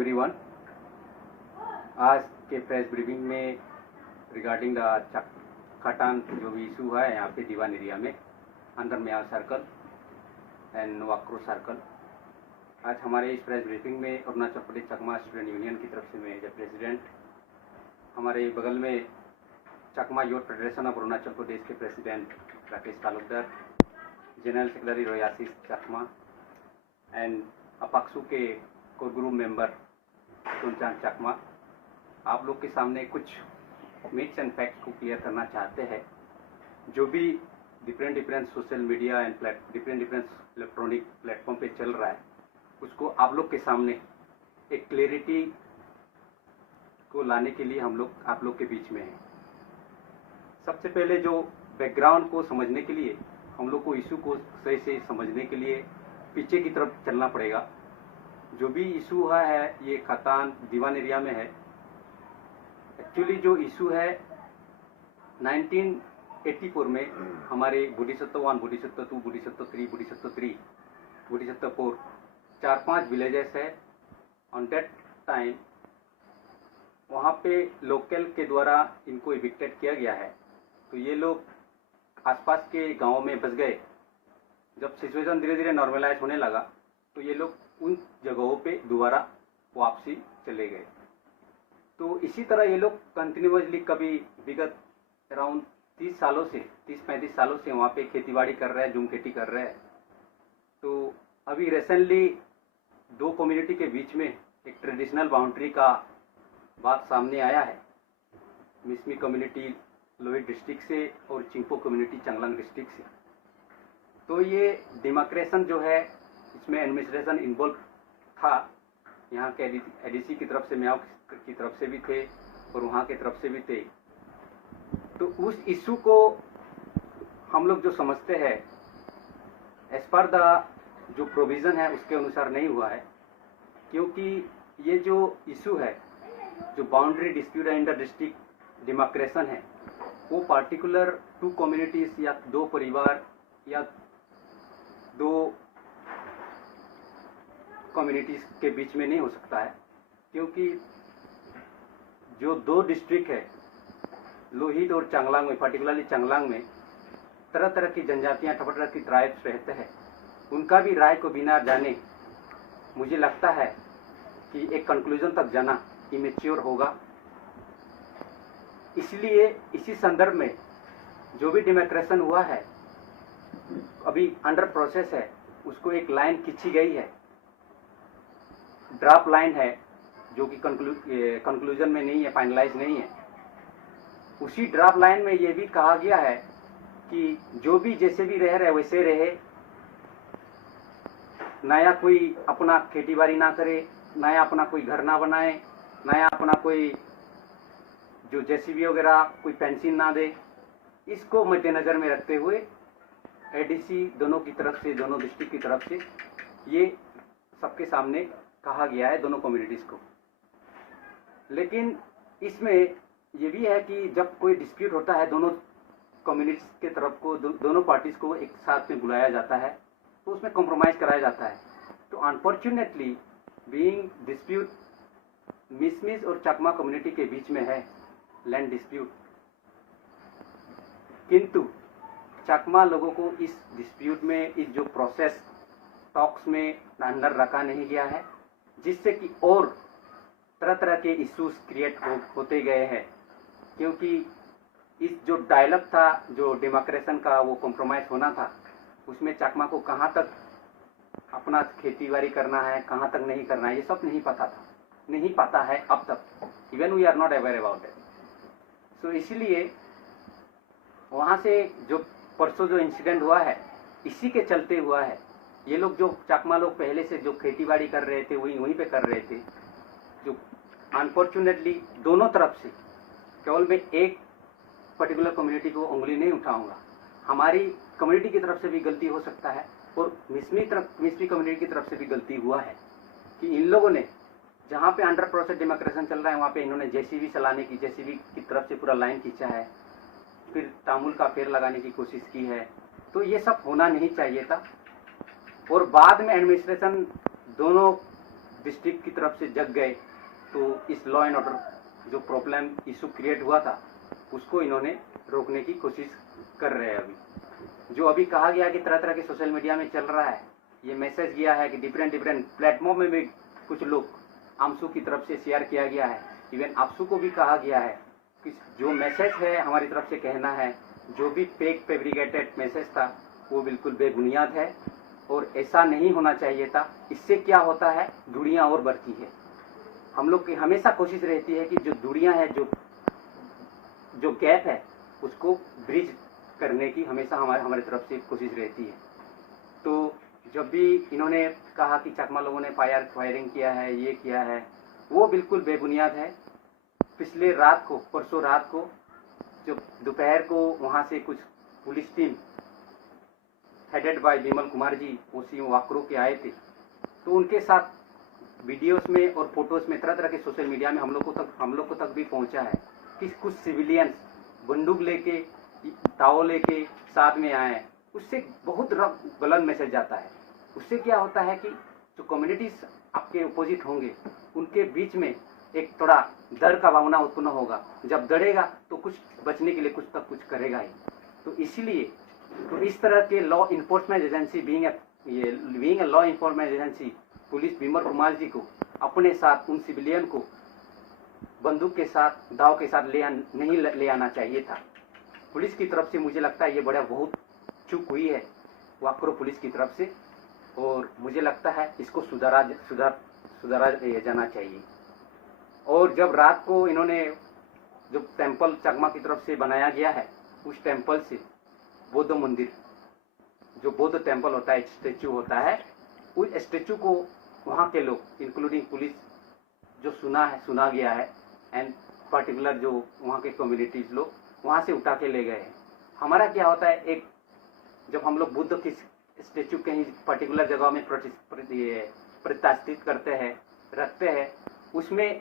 Everyone. आज के press briefing में रिगार्डिंग द खटान जो भी इशू है यहाँ पे दीवान एरिया में अंडर म्यार सर्कल एंड वाक्रो सर्कल, आज हमारे इस प्रेस ब्रीफिंग में अरुणाचल प्रदेश चकमा स्टूडेंट यूनियन की तरफ से मैं एज ए प्रेसिडेंट, हमारे बगल में Chakma youth federation of Arunachal Pradesh के president Rakesh Talukdar, general secretary Royasis Chakma and अपाक्सू के core group member Tunchand Chakma, आप लोग के सामने कुछ मिथ्स एंड फैक्ट्स को क्लियर करना चाहते हैं। जो भी different social media and different electronic platform पे चल रहा है, उसको आप लोग के सामने एक क्लियरिटी को लाने के लिए हम लोग आप लोग के बीच में हैं। सबसे पहले जो बैकग्राउंड को समझने के लिए, हम लोग को इशू को सही से समझने के लिए पीछे की तरफ चलना पड़ेगा। जो भी इशू है ये खतान दीवान एरिया में है। एक्चुअली जो इशू है 1984 में हमारे बोधिसत्व 1, बोधिसत्व 2, बोधिसत्व 3, बोधिसत्व 4 4-5 विलेजेस है। ऑन दैट टाइम वहाँ पे लोकल के द्वारा इनको इविक्टेड किया गया है, तो ये लोग आसपास के गांवों में बस गए। जब सिचुएशन धीरे धीरे नॉर्मलाइज होने लगा तो ये लोग उन जगहों पे दोबारा वापसी चले गए। तो इसी तरह ये लोग कंटिन्यूअसली कभी विगत अराउंड 30-35 सालों से वहाँ पे खेतीबाड़ी कर रहे हैं, जूम खेती कर रहे हैं। तो अभी रिसेंटली दो कम्युनिटी के बीच में एक ट्रेडिशनल बाउंड्री का बात सामने आया है। मिसमी कम्युनिटी लोहित डिस्ट्रिक्ट से और चिंपो कम्युनिटी चांगलांग डिस्ट्रिक्ट से। तो ये डिमार्केशन जो है इसमें एडमिनिस्ट्रेशन इन्वॉल्व था। यहाँ के एडीसी की तरफ से, म्याओ की तरफ से भी थे और वहाँ की तरफ से भी थे। तो उस इशू को हम लोग जो समझते हैं एज पर द जो प्रोविज़न है उसके अनुसार नहीं हुआ है, क्योंकि ये जो इशू है, जो बाउंड्री डिस्प्यूट है, इंटर डिस्ट्रिक्ट डिमार्केशन है, वो पार्टिकुलर 2 कम्युनिटीज़ या 2 परिवार या 2 कम्युनिटीज़ के बीच में नहीं हो सकता है। क्योंकि जो 2 डिस्ट्रिक्ट है लोहित और चांगलांग में, पर्टिकुलरली चांगलांग में तरह तरह की जनजातियां, तरह की ट्राइब्स रहते हैं। उनका भी राय को बिना जाने मुझे लगता है कि एक कंक्लूजन तक जाना इमेच्योर होगा। इसलिए इसी संदर्भ में जो भी डिमार्केशन हुआ है अभी अंडर प्रोसेस है, उसको एक लाइन खींची गई है, ड्राफ्ट लाइन है, जो कि कंक्लूजन में नहीं है, फाइनलाइज नहीं है। उसी ड्राफ्ट लाइन में ये भी कहा गया है कि जो भी जैसे भी रह रहे वैसे रहे, नया कोई अपना खेती बाड़ी ना करे, नया अपना कोई घर ना बनाए, नया अपना कोई जो जेसीबी वगैरह कोई पेंशन ना दे। इसको मद्देनजर में रखते हुए एडीसी दोनों की तरफ से, दोनों डिस्ट्रिक्ट की तरफ से ये सबके सामने कहा गया है, दोनों कम्युनिटीज़ को। लेकिन इसमें ये भी है कि जब कोई डिस्प्यूट होता है, दोनों कम्युनिटीज़ के तरफ को, दोनों पार्टीज़ को एक साथ में बुलाया जाता है, तो उसमें कॉम्प्रोमाइज़ कराया जाता है। तो अनफॉर्चुनेटली बीइंग डिस्प्यूट मिसमिस और चकमा कम्युनिटी के बीच में है, लैंड डिस्प्यूट, किंतु चकमा लोगों को इस डिस्प्यूट में, इस जो प्रोसेस टॉक्स में अंदर रखा नहीं गया है, जिससे कि और तरह तरह के इश्यूज क्रिएट होते गए हैं। क्योंकि इस जो डायलॉग था, जो डिमार्केशन का वो कॉम्प्रोमाइज़ होना था, उसमें चकमा को कहाँ तक अपना खेतीबाड़ी करना है, कहाँ तक नहीं करना है, ये सब नहीं पता था, नहीं पता है अब तक। Even we are not aware about it. So इसलिए वहाँ से जो परसों जो इंसिडेंट हुआ है, इसी के चलते हुआ है। ये लोग जो चकमा लोग पहले से जो खेतीबाड़ी कर रहे थे वहीं पे कर रहे थे, जो अनफॉर्चुनेटली दोनों तरफ से, केवल मैं एक पर्टिकुलर कम्युनिटी को उंगली नहीं उठाऊंगा, हमारी कम्युनिटी की तरफ से भी गलती हो सकता है और मिसमी कम्युनिटी की तरफ से भी गलती हुआ है कि इन लोगों ने जहाँ पे अंडर प्रोसेस डिमार्केशन चल रहा है वहाँ पे इन्होंने जेसीबी चलाने की, जेसीबी की तरफ से पूरा लाइन खींचा है, फिर तामुल का पेड़ लगाने की कोशिश की है। तो ये सब होना नहीं चाहिए था। और बाद में एडमिनिस्ट्रेशन दोनों डिस्ट्रिक्ट की तरफ से जग गए, तो इस लॉ एंड ऑर्डर जो प्रॉब्लम इशू क्रिएट हुआ था उसको इन्होंने रोकने की कोशिश कर रहे हैं। अभी जो अभी कहा गया कि तरह तरह के सोशल मीडिया में चल रहा है, ये मैसेज गया है कि डिफरेंट प्लेटफॉर्म में भी कुछ लोग आमसू की तरफ से शेयर किया गया है, इवन आपसू को भी कहा गया है कि जो मैसेज है हमारी तरफ से कहना है, जो भी फेक फैब्रिकेटेड मैसेज था वो बिल्कुल बेबुनियाद है और ऐसा नहीं होना चाहिए था। इससे क्या होता है, दूरियां और बढ़ती है। हम लोग की हमेशा कोशिश रहती है कि जो दूरियां है, जो गैप है, उसको ब्रिज करने की हमेशा हमारी तरफ से कोशिश रहती है। तो जब भी इन्होंने कहा कि चकमा लोगों ने फायरिंग किया है, ये किया है, वो बिल्कुल बेबुनियाद है। पिछले रात को, परसों रात को, जब दोपहर को वहाँ से कुछ पुलिस टीम हेडेड बाय विमल कुमार जी ओसी वाकरो के आए थे, तो उनके साथ वीडियोस में और फोटोज में तरह तरह के सोशल मीडिया में हम लोग को तक भी पहुंचा है कि कुछ सिविलियंस बंदूक लेके, ताव लेके साथ में आए। उससे बहुत गलत मैसेज जाता है। उससे क्या होता है कि जो कम्युनिटीज आपके अपोजिट होंगे उनके बीच में एक थोड़ा डर का भावना उत्पन्न होगा। जब डरेगा तो कुछ बचने के लिए कुछ तक कुछ करेगा ही। तो इसीलिए तो इस तरह के law enforcement agency being a law enforcement agency, police Vimal Kumar ji को अपने साथ उन सिविलियन को बंदूक के साथ, दाव के साथ नहीं ले आना चाहिए था। पुलिस की तरफ से मुझे लगता है ये बहुत चूक हुई है वाकरो पुलिस की तरफ से, और मुझे लगता है इसको सुधारा जाना चाहिए। और जब रात को इन्होंने जो टेम्पल चकमा की तरफ से बनाया गया है, उस टेम्पल से बौद्ध मंदिर, जो बौद्ध टेम्पल होता है, स्टेचू होता है, उस स्टेचू को वहाँ के लोग इंक्लूडिंग पुलिस जो सुना गया है एंड पर्टिकुलर जो वहाँ के कम्युनिटीज लोग वहाँ से उठा के ले गए हैं। हमारा क्या होता है, एक जब हम लोग बुद्ध की स्टेचू कहीं पर्टिकुलर जगह में प्रतिष्ठित करते हैं, रखते हैं, उसमें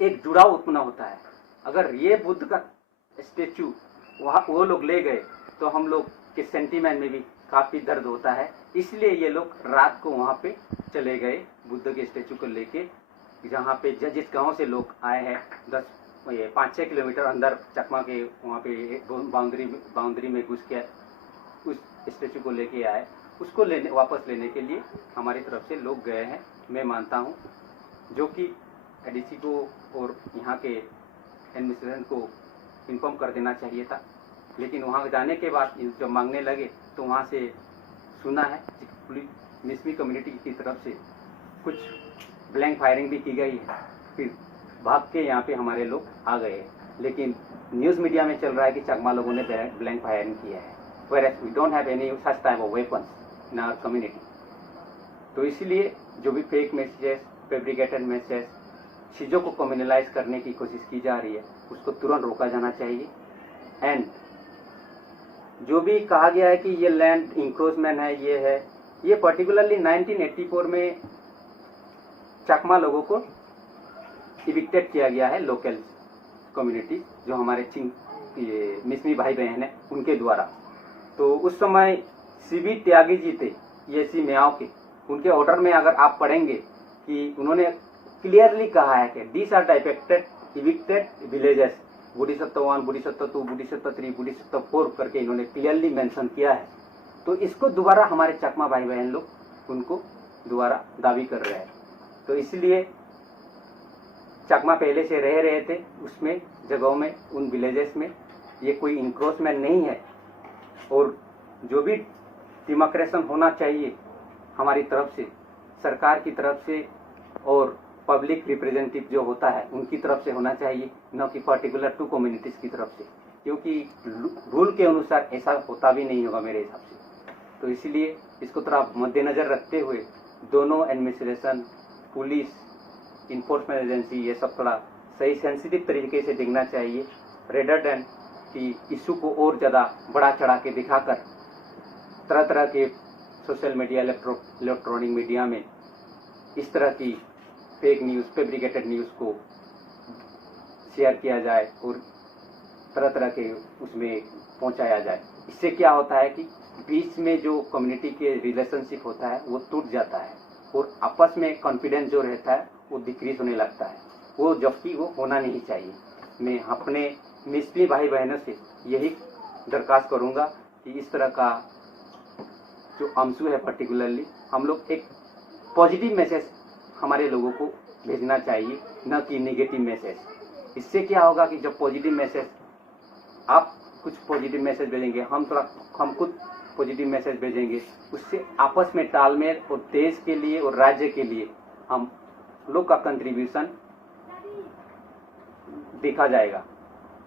एक जुड़ाव उत्पन्न होता है। अगर ये बुद्ध का स्टेचू वहाँ वो लोग ले गए तो हम लोग के सेंटीमेंट में भी काफ़ी दर्द होता है। इसलिए ये लोग रात को वहाँ पे चले गए बुद्ध के स्टेचू को लेके, जहाँ पे जिस गांव से लोग आए हैं 5-6 किलोमीटर अंदर चकमा के, वहाँ पे बाउंड्री में घुस के उस स्टेचू को लेके आए। उसको वापस लेने के लिए हमारी तरफ से लोग गए हैं, मैं मानता हूँ, जो कि एडीसी को और यहाँ के एडमिनिस्ट्रेशन को इन्फॉर्म कर देना चाहिए था। लेकिन वहाँ जाने के बाद जब मांगने लगे तो वहाँ से सुना है पुलिस मिसमी कम्युनिटी की तरफ से कुछ ब्लैंक फायरिंग भी की गई है, फिर भाग के यहाँ पे हमारे लोग आ गए। लेकिन न्यूज़ मीडिया में चल रहा है कि चकमा लोगों ने ब्लैंक फायरिंग किया है, whereas we don't have any such type of weapons in our community। तो इसलिए जो भी फेक मैसेजेस, फैब्रिकेटेड मैसेज, चीज़ों को कम्युनलाइज करने की कोशिश की जा रही है, उसको तुरंत रोका जाना चाहिए। एंड जो भी कहा गया है कि ये लैंड इंक्रोचमेंट है, ये है, ये पर्टिकुलरली 1984 में चकमा लोगों को इविक्टेड किया गया है, लोकल कम्युनिटी जो हमारे मिसमी भाई बहन है उनके द्वारा। तो उस समय सीबी त्यागी जी थे, ये सी म्याओ के, उनके ऑर्डर में अगर आप पढ़ेंगे कि उन्होंने क्लियरली कहा है कि these are the evicted villages, Bodhisattva 1, Bodhisattva 2, Bodhisattva 3, Bodhisattva 4 करके इन्होंने क्लियरली मेंशन किया है। तो इसको दोबारा हमारे चकमा भाई बहन लोग उनको दोबारा दावी कर रहे हैं। तो इसलिए चकमा पहले से रह रहे थे उसमें जगहों में, उन विलेजेस में, ये कोई इंक्रोचमेंट नहीं है। और जो भी डिमोक्रेशन होना चाहिए हमारी तरफ से, सरकार की तरफ से और पब्लिक रिप्रेजेंटेटिव जो होता है उनकी तरफ से होना चाहिए, न कि पर्टिकुलर 2 कम्युनिटीज की तरफ से, क्योंकि रूल के अनुसार ऐसा होता भी नहीं होगा मेरे हिसाब से। तो इसलिए इसको थोड़ा मद्देनजर रखते हुए दोनों एडमिनिस्ट्रेशन, पुलिस, इन्फोर्समेंट एजेंसी, ये सब थोड़ा सही सेंसिटिव तरीके से देखना चाहिए, रेडर देन कि इशू को और ज़्यादा बढ़ा चढ़ा के दिखाकर तरह तरह के सोशल मीडिया, इलेक्ट्रॉनिक मीडिया में इस तरह की फेक न्यूज़, फैब्रिकेटेड न्यूज़ को शेयर किया जाए और तरह तरह के उसमें पहुंचाया जाए। इससे क्या होता है कि बीच में जो कम्युनिटी के रिलेशनशिप होता है वो टूट जाता है। और आपस में कॉन्फिडेंस जो रहता है वो डिक्रीज होने लगता है, वो जबकि वो होना नहीं चाहिए। मैं अपने मुस्लिम भाई बहनों से यही दरख्वास्त करूँगा कि इस तरह का जो आंसू है पर्टिकुलरली हम लोग एक पॉजिटिव मैसेज हमारे लोगों को भेजना चाहिए, न कि नेगेटिव मैसेज। इससे क्या होगा कि जब पॉजिटिव मैसेज आप कुछ पॉजिटिव मैसेज भेजेंगे, हम खुद पॉजिटिव मैसेज भेजेंगे, उससे आपस में तालमेल और देश के लिए और राज्य के लिए हम लोग का कंट्रीब्यूशन देखा जाएगा।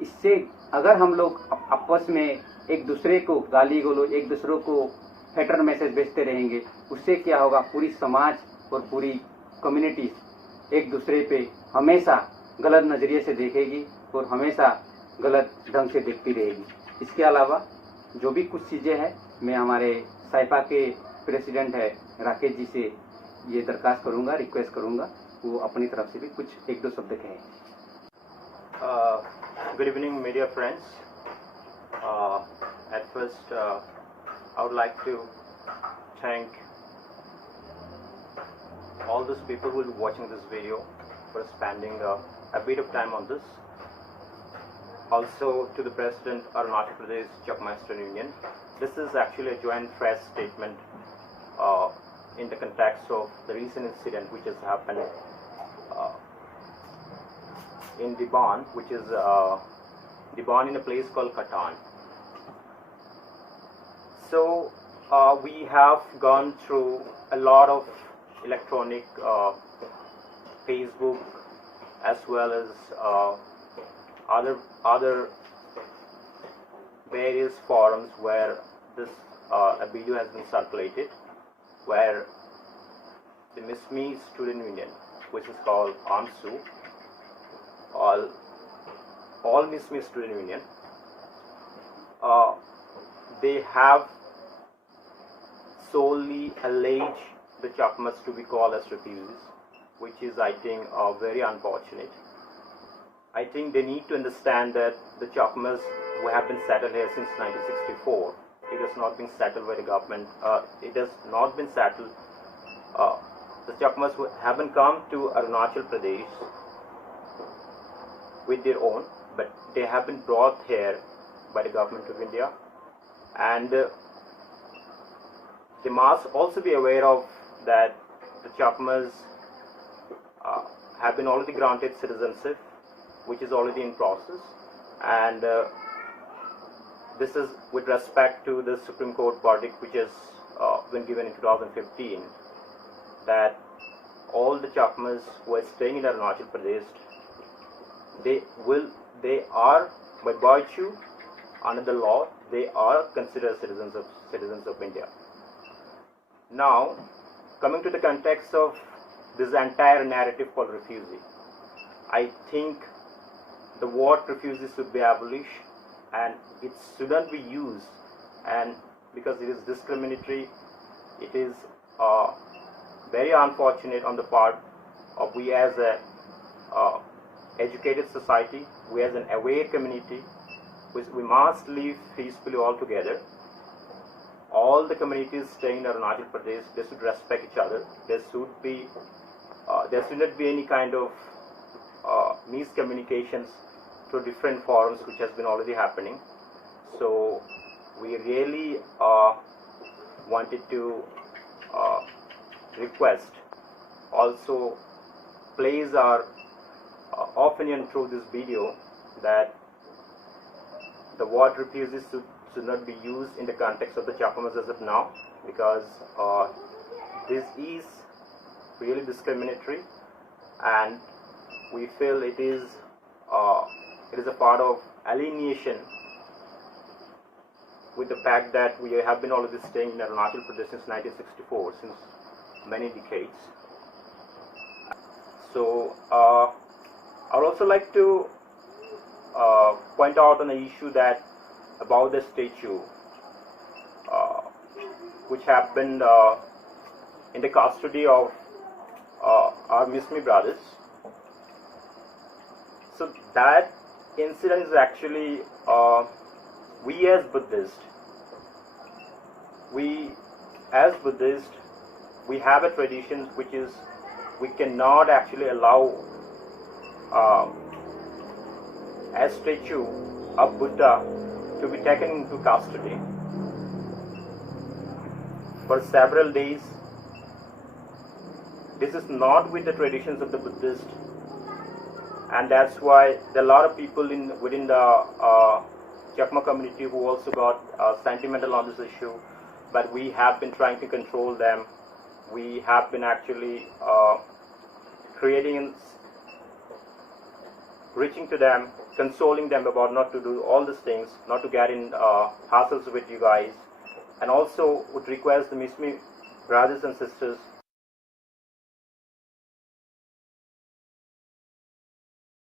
इससे अगर हम लोग आपस में एक दूसरे को गाली गलौज, एक दूसरे को हेटर मैसेज भेजते रहेंगे, उससे क्या होगा, पूरी समाज और पूरी कम्युनिटी एक दूसरे पे हमेशा गलत नज़रिए से देखेगी और हमेशा गलत ढंग से देखती रहेगी। इसके अलावा जो भी कुछ चीज़ें हैं, मैं हमारे साइपा के प्रेसिडेंट है राकेश जी से ये दरख्वास्त करूँगा, रिक्वेस्ट करूँगा, वो अपनी तरफ से भी कुछ एक दो शब्द कहें। Good evening, media friends. At first, I would like to thank all those people who will be watching this video for spending a bit of time on this. Also to the President of Arunachal Pradesh Chakma Student Union. This is actually a joint press statement in the context of the recent incident which has happened in Diban, which is Diban in a place called Katan. So we have gone through a lot of electronic Facebook as well as other various forums where this a video has been circulated, where the MISMI Student Union, which is called AMSU, all MISMI Student Union, they have solely alleged the Chakmas to be called as refugees, which is, I think, very unfortunate. I think they need to understand that the Chakmas who have been settled here since 1964, it has not been settled by the government. It has not been settled. The Chakmas who haven't come to Arunachal Pradesh with their own, but they have been brought here by the government of India, and they must also be aware of that the Chakmas have been already granted citizenship, which is already in process, and this is with respect to the Supreme Court verdict which has been given in 2015, that all the Chakmas who are staying in Arunachal Pradesh, they are by virtue under the law, they are considered citizens of India. Now, coming to the context of this entire narrative called refugee, I think the word refugee should be abolished, and it shouldn't be used, and because it is discriminatory, it is very unfortunate on the part of we as a educated society, we as an aware community, which we must live peacefully all together. All the communities staying in Arunachal Pradesh, they should respect each other. There shouldn't be any kind of miscommunications through different forums, which has been already happening. So we really wanted to request, also place our opinion through this video, that the word refugees should not be used in the context of the Chakmas as of now, because this is really discriminatory, and we feel it is a part of alienation with the fact that we have been already staying in Arunachal Pradesh since 1964, since many decades. So I would also like to point out on the issue that about the statue which happened in the custody of our MISMI brothers. So that incident is actually, we as Buddhists, we have a tradition which is we cannot actually allow a statue of Buddha to be taken into custody for several days. This is not with the traditions of the Buddhist, and that's why there are a lot of people within the Chakma community who also got sentimental on this issue, but we have been trying to control them. We have been actually reaching to them, consoling them about not to do all these things, not to get in hassles with you guys, and also would request the Muslim brothers and sisters